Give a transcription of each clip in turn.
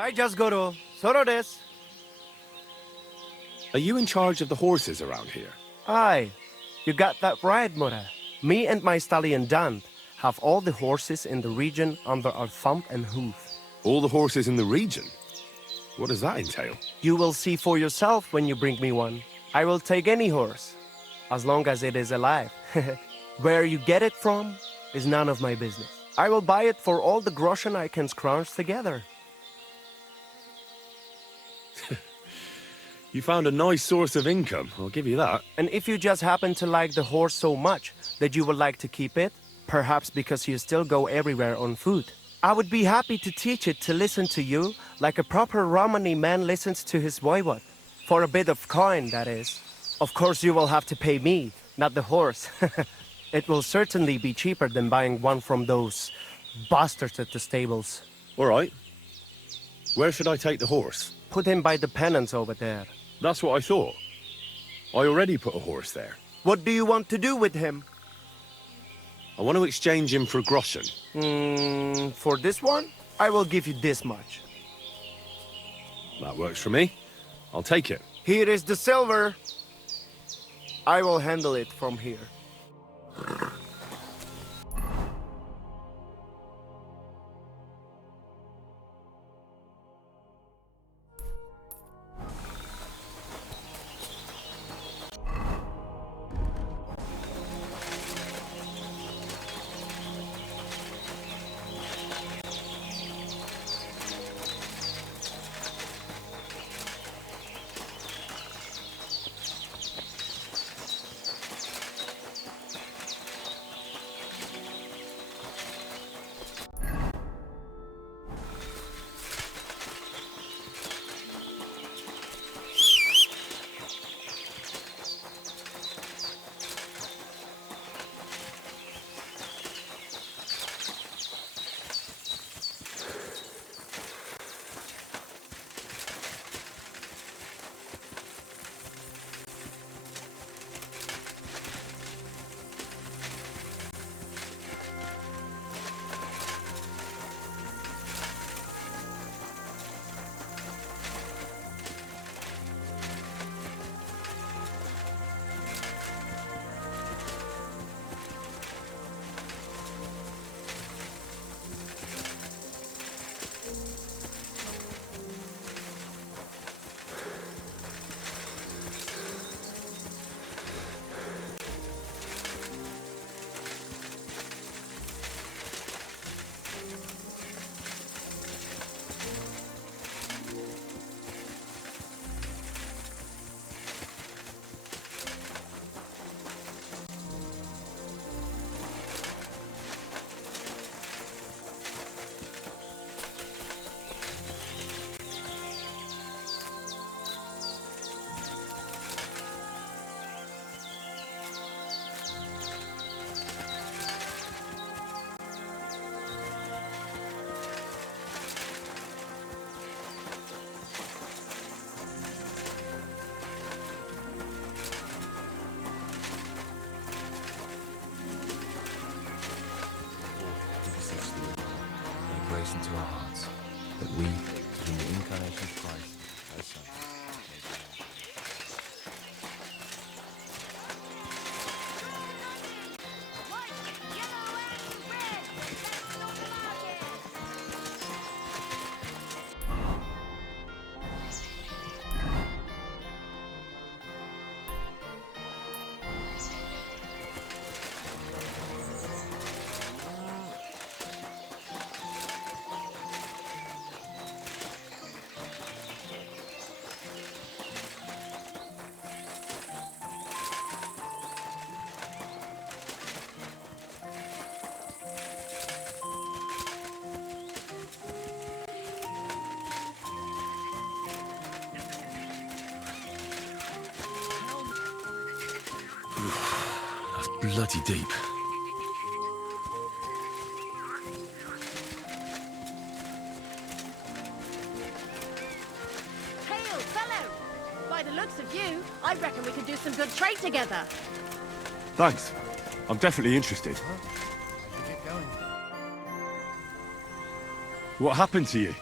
I just go to Soro desu. Are you in charge of the horses around here? Aye, you got that right, Mura. Me and my stallion Jaunt have all the horses in the region under our thumb and hoof. All the horses in the region? What does that entail? You will see for yourself when you bring me one. I will take any horse, as long as it is alive. Where you get it from is none of my business. I will buy it for all the groschen I can scrounge together. You found a nice source of income, I'll give you that. And if you just happen to like the horse so much that you would like to keep it, perhaps because you still go everywhere on foot, I would be happy to teach it to listen to you like a proper Romani man listens to his voivod. For a bit of coin, that is. Of course you will have to pay me, not the horse. It will certainly be cheaper than buying one from those bastards at the stables. All right. Where should I take the horse? Put him by the pennants over there. That's what I thought. I already put a horse there. What do you want to do with him? I want to exchange him for groschen. For this one, I will give you this much. That works for me. I'll take it. Here is the silver. I will handle it from here. Grace into our hearts, that we, through the incarnation of Christ, our Son, That's bloody deep. Hail, fellow! By the looks of you, I reckon we could do some good trade together. Thanks. I'm definitely interested. What happened to you?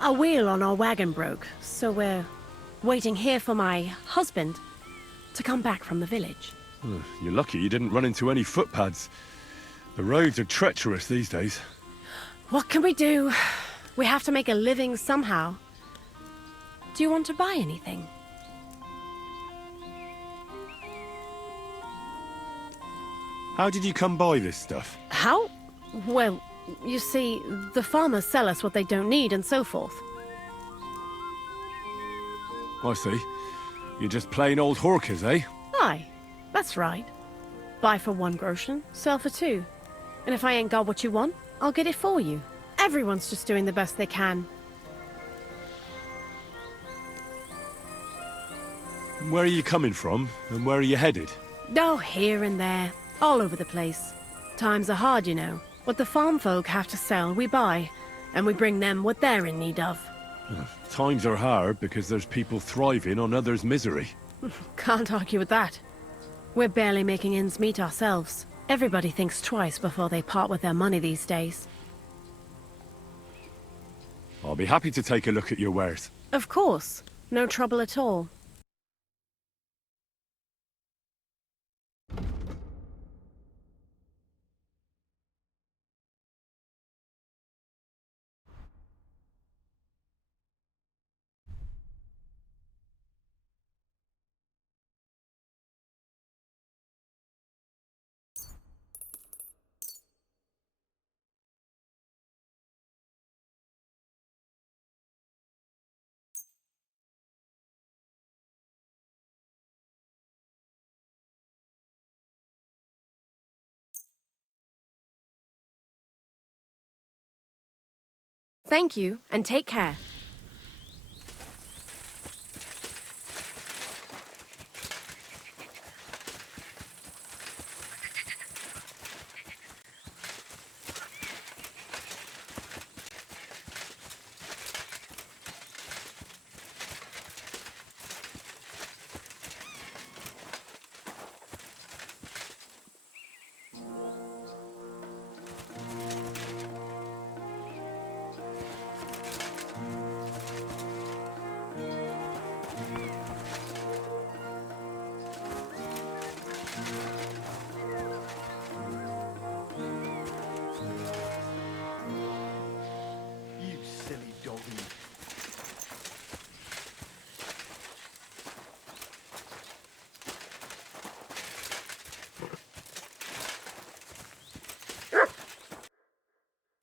A wheel on our wagon broke, so we're waiting here for my husband to come back from the village. You're lucky you didn't run into any footpads. The roads are treacherous these days. What can we do? We have to make a living somehow. Do you want to buy anything? How did you come by this stuff? How? Well, you see, the farmers sell us what they don't need and so forth. I see. You're just plain old hawkers, eh? Aye, that's right. Buy for 1 groschen, sell for 2. And if I ain't got what you want, I'll get it for you. Everyone's just doing the best they can. Where are you coming from, and where are you headed? Oh, here and there, all over the place. Times are hard, you know. What the farm folk have to sell, we buy, and we bring them what they're in need of. Times are hard because there's people thriving on others' misery. Can't argue with that. We're barely making ends meet ourselves. Everybody thinks twice before they part with their money these days. I'll be happy to take a look at your wares. Of course. No trouble at all. Thank you, and take care. You silly doggy.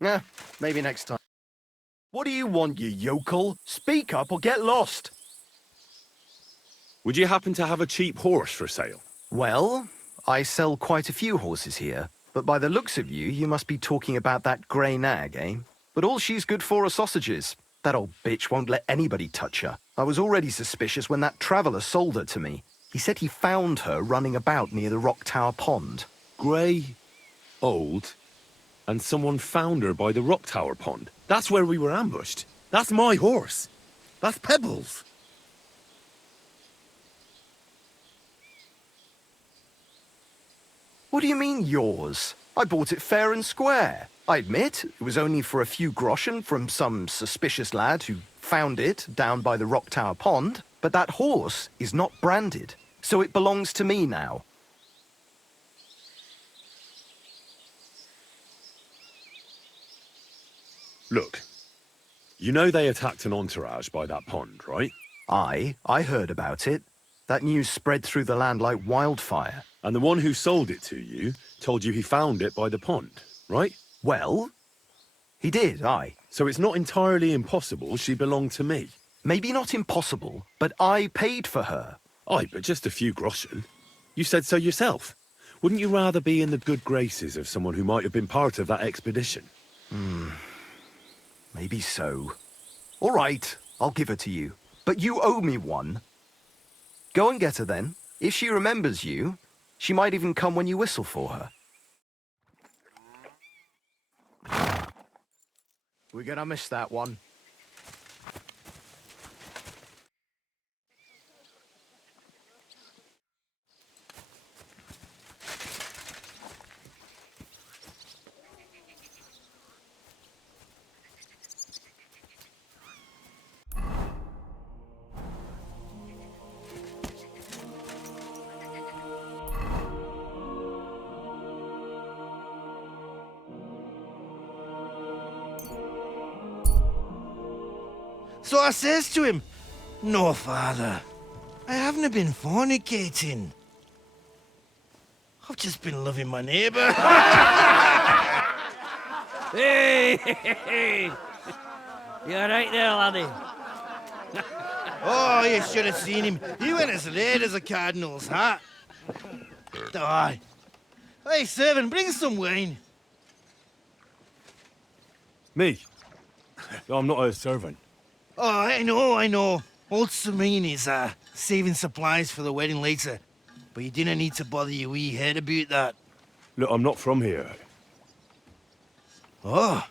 Nah, maybe next time. What do you want, you yokel? Speak up or get lost. Would you happen to have a cheap horse for sale? Well, I sell quite a few horses here, but by the looks of you, you must be talking about that grey nag, eh? But all she's good for are sausages. That old bitch won't let anybody touch her. I was already suspicious when that traveller sold her to me. He said he found her running about near the Rock Tower Pond. Grey, old, and someone found her by the Rock Tower Pond. That's where we were ambushed. That's my horse. That's Pebbles. What do you mean, yours? I bought it fair and square. I admit, it was only for a few groschen from some suspicious lad who found it down by the Rock Tower Pond, but that horse is not branded, so it belongs to me now. Look, you know they attacked an entourage by that pond, right? I heard about it. That news spread through the land like wildfire. And the one who sold it to you told you he found it by the pond, right? Well, he did, aye. So it's not entirely impossible she belonged to me. Maybe not impossible, but I paid for her. Aye, but just a few groschen. You said so yourself. Wouldn't you rather be in the good graces of someone who might have been part of that expedition? Maybe so. All right, I'll give her to you. But you owe me one. Go and get her then. If she remembers you, she might even come when you whistle for her. We're gonna miss that one. So I says to him, "No, father, I haven't been fornicating. I've just been loving my neighbour." Hey! You alright there, laddie? Oh, you should have seen him. He went as red as a cardinal's hat. Aye. Hey, servant, bring some wine. Me? I'm not a servant. Oh, I know. Old Semine is saving supplies for the wedding later. But you didn't need to bother your wee head about that. Look, I'm not from here. Oh.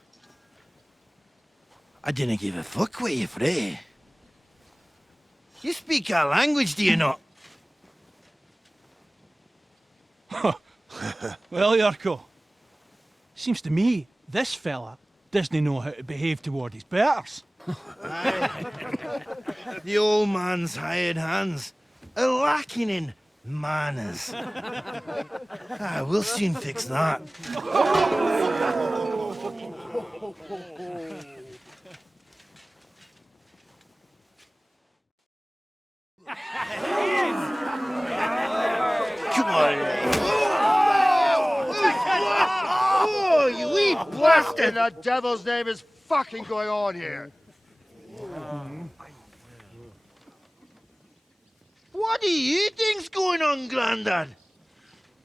I didn't give a fuck what you pray. You speak our language, do you not? Well, Jurko, seems to me this fella doesn't know how to behave toward his betters. The old man's hired hands are lacking in manners. We'll soon fix that. Come on. Oh, you wee What bastard! in the devil's name is fucking going on here? What do you think's going on, Grandad?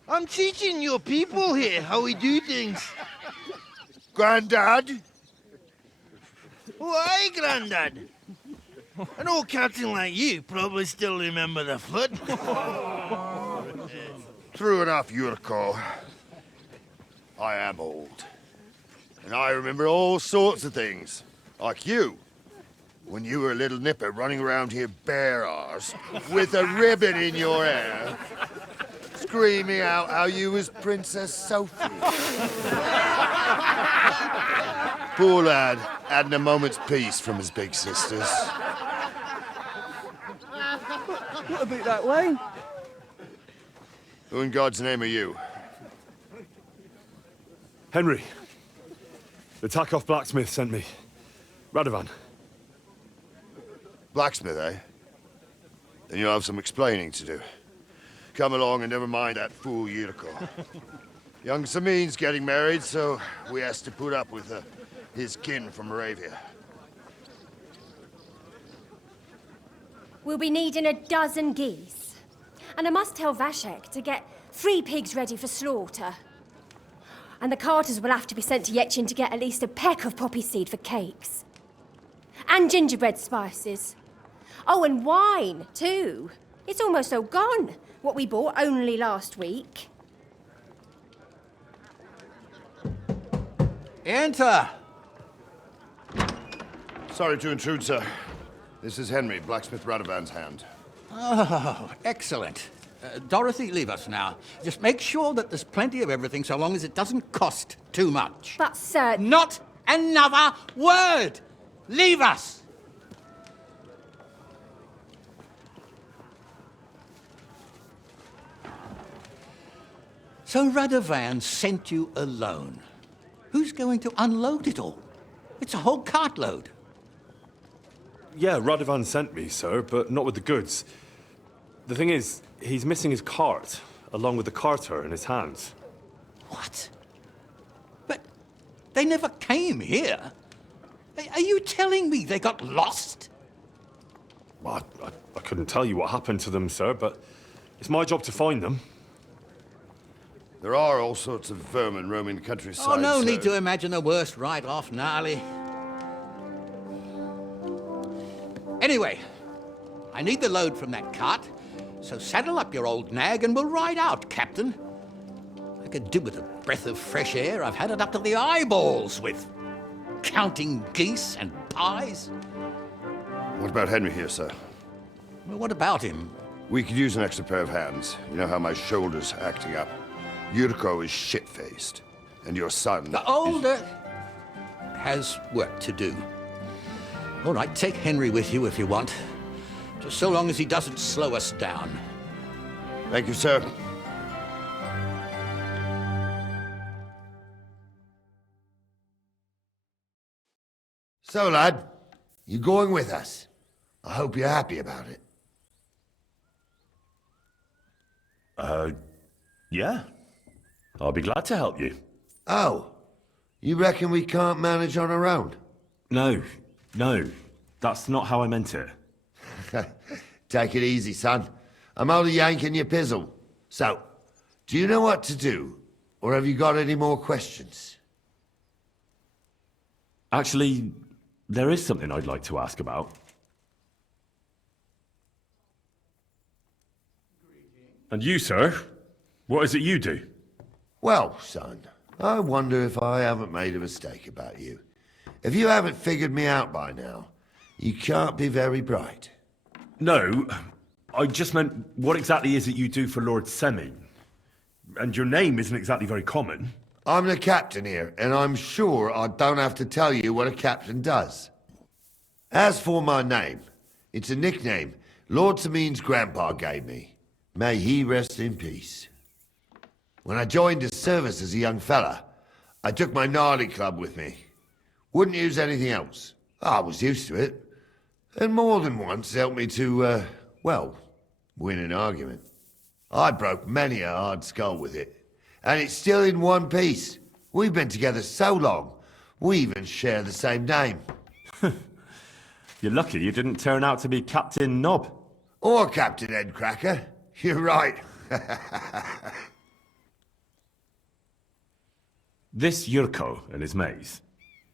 I'm teaching your people here how we do things. Grandad? Why, Grandad? An old captain like you probably still remember the flood. True enough, Jurko. I am old. And I remember all sorts of things. Like you. When you were a little nipper running around here bare arse, with a ribbon in your hair, screaming out how you was Princess Sophie. Poor lad, hadn't a moment's peace from his big sisters. What about that wine? Who in God's name are you? Henry. The Takoff blacksmith sent me. Radovan. Blacksmith, eh? Then you'll have some explaining to do. Come along and never mind that fool Jurko. Young Semine's getting married, so we has to put up with his kin from Moravia. We'll be needing a dozen geese. And I must tell Vashek to get 3 pigs ready for slaughter. And the carters will have to be sent to Yetchin to get at least a peck of poppy seed for cakes. And gingerbread spices. Oh, and wine, too. It's almost all gone, what we bought only last week. Enter! Sorry to intrude, sir. This is Henry, blacksmith Radovan's hand. Oh, excellent. Dorothy, leave us now. Just make sure that there's plenty of everything so long as it doesn't cost too much. But, sir... Not another word! Leave us! So Radovan sent you alone. Who's going to unload it all? It's a whole cartload. Yeah, Radovan sent me, sir, but not with the goods. The thing is, he's missing his cart, along with the carter in his hands. What? But they never came here. Are you telling me they got lost? Well, I couldn't tell you what happened to them, sir, but it's my job to find them. There are all sorts of vermin roaming the countryside. Oh, no sir. need to imagine the worst right off, gnarly. Anyway, I need the load from that cart, so saddle up your old nag and we'll ride out, Captain. I could do with a breath of fresh air. I've had it up to the eyeballs with counting geese and pies. What about Henry here, sir? Well, what about him? We could use an extra pair of hands. You know how my shoulder's acting up. Jurko is shit-faced. And your son... The older has work to do. All right, take Henry with you if you want. Just so long as he doesn't slow us down. Thank you, sir. So, lad, You going with us? I hope you're happy about it. Yeah. I'll be glad to help you. Oh, you reckon we can't manage on our own? No, that's not how I meant it. Take it easy, son. I'm only yanking your pizzle. So, do you know what to do? Or have you got any more questions? Actually, there is something I'd like to ask about. And you, sir? What is it you do? Well, son, I wonder if I haven't made a mistake about you. If you haven't figured me out by now, you can't be very bright. No, I just meant, what exactly is it you do for Lord Semine? And your name isn't exactly very common. I'm the captain here, and I'm sure I don't have to tell you what a captain does. As for my name, it's a nickname Lord Semine's grandpa gave me. May he rest in peace. When I joined his service as a young fella, I took my gnarly club with me. Wouldn't use anything else. I was used to it. And more than once helped me to, well, win an argument. I broke many a hard skull with it. And it's still in one piece. We've been together so long, we even share the same name. You're lucky you didn't turn out to be Captain Knob. Or Captain Headcracker. You're right. This Jurko and his mates,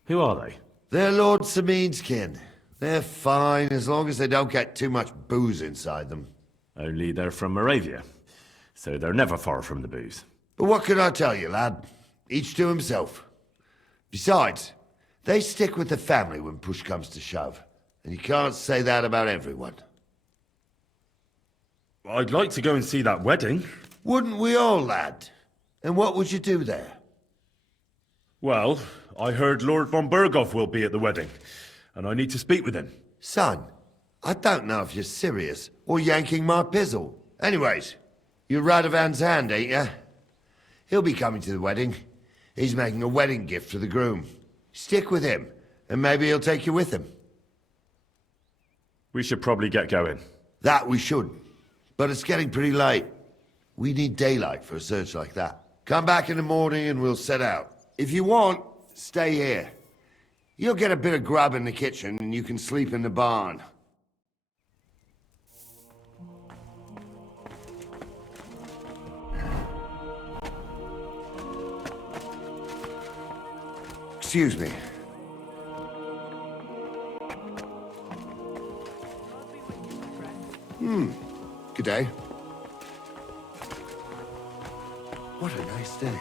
who are they? They're Lord Semine's kin. They're fine as long as they don't get too much booze inside them. Only they're from Moravia, so they're never far from the booze. But what can I tell you, lad? Each to himself. Besides, they stick with the family when push comes to shove. And you can't say that about everyone. I'd like to go and see that wedding. Wouldn't we all, lad? And what would you do there? Well, I heard Lord von Burgov will be at the wedding, and I need to speak with him. Son, I don't know if you're serious or yanking my pizzle. Anyways, you're Radovan's hand, ain't you? He'll be coming to the wedding. He's making a wedding gift for the groom. Stick with him, and maybe he'll take you with him. We should probably get going. That we should. But it's getting pretty late. We need daylight for a search like that. Come back in the morning and we'll set out. If you want, stay here. You'll get a bit of grub in the kitchen and you can sleep in the barn. Excuse me. Good day. What a nice day.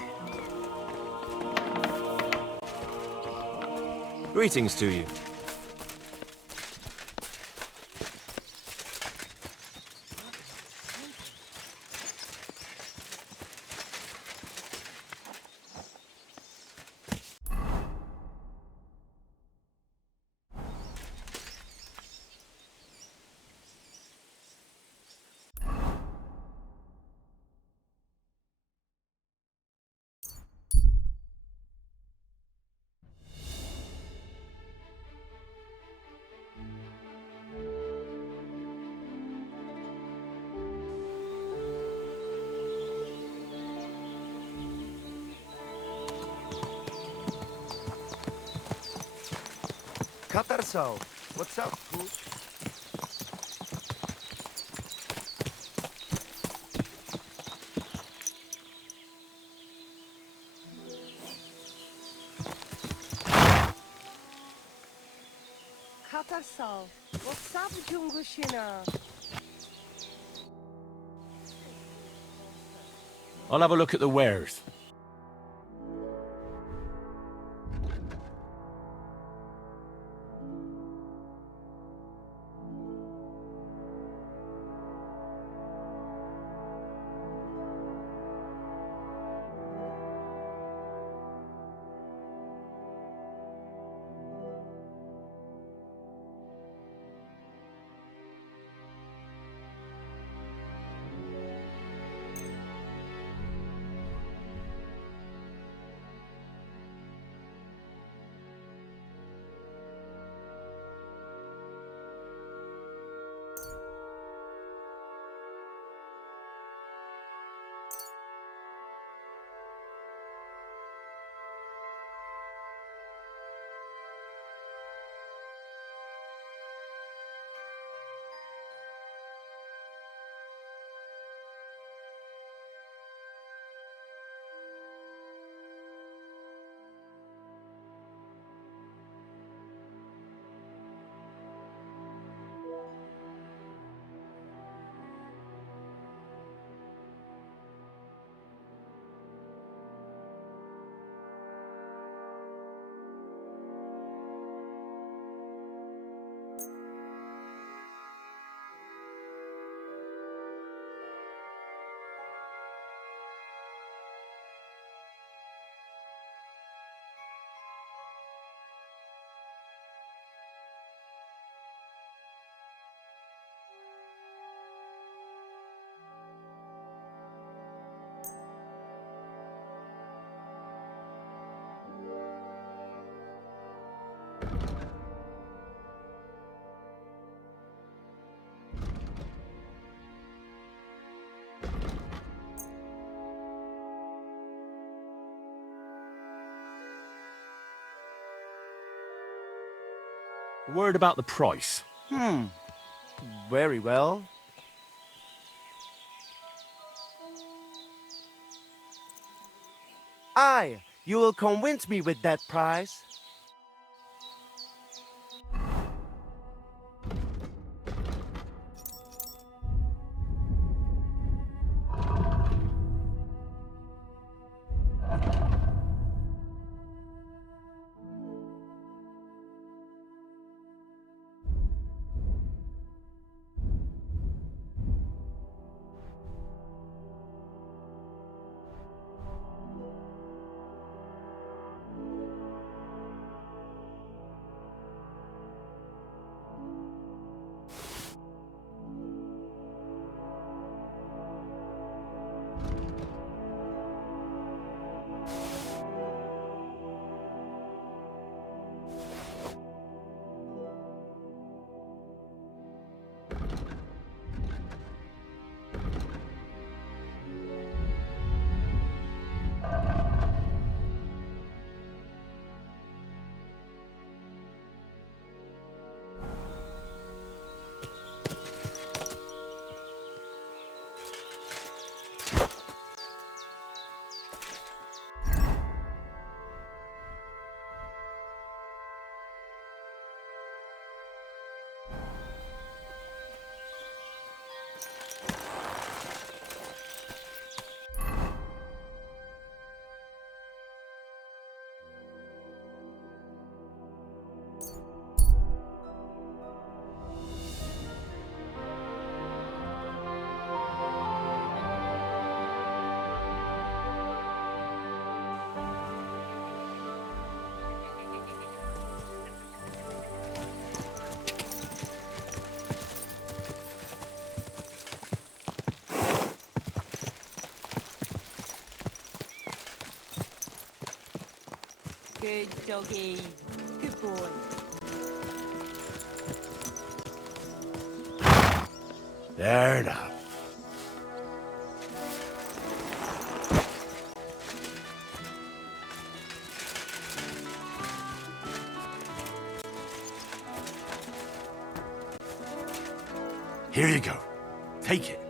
Greetings to you. Katarso, what's up, fool? Katarso, what's up, Jungushina? I'll have a look at the wares. Word about the price. Very well. Aye, you will convince me with that price. Good doggy. Good boy. Fair enough. Here you go. Take it.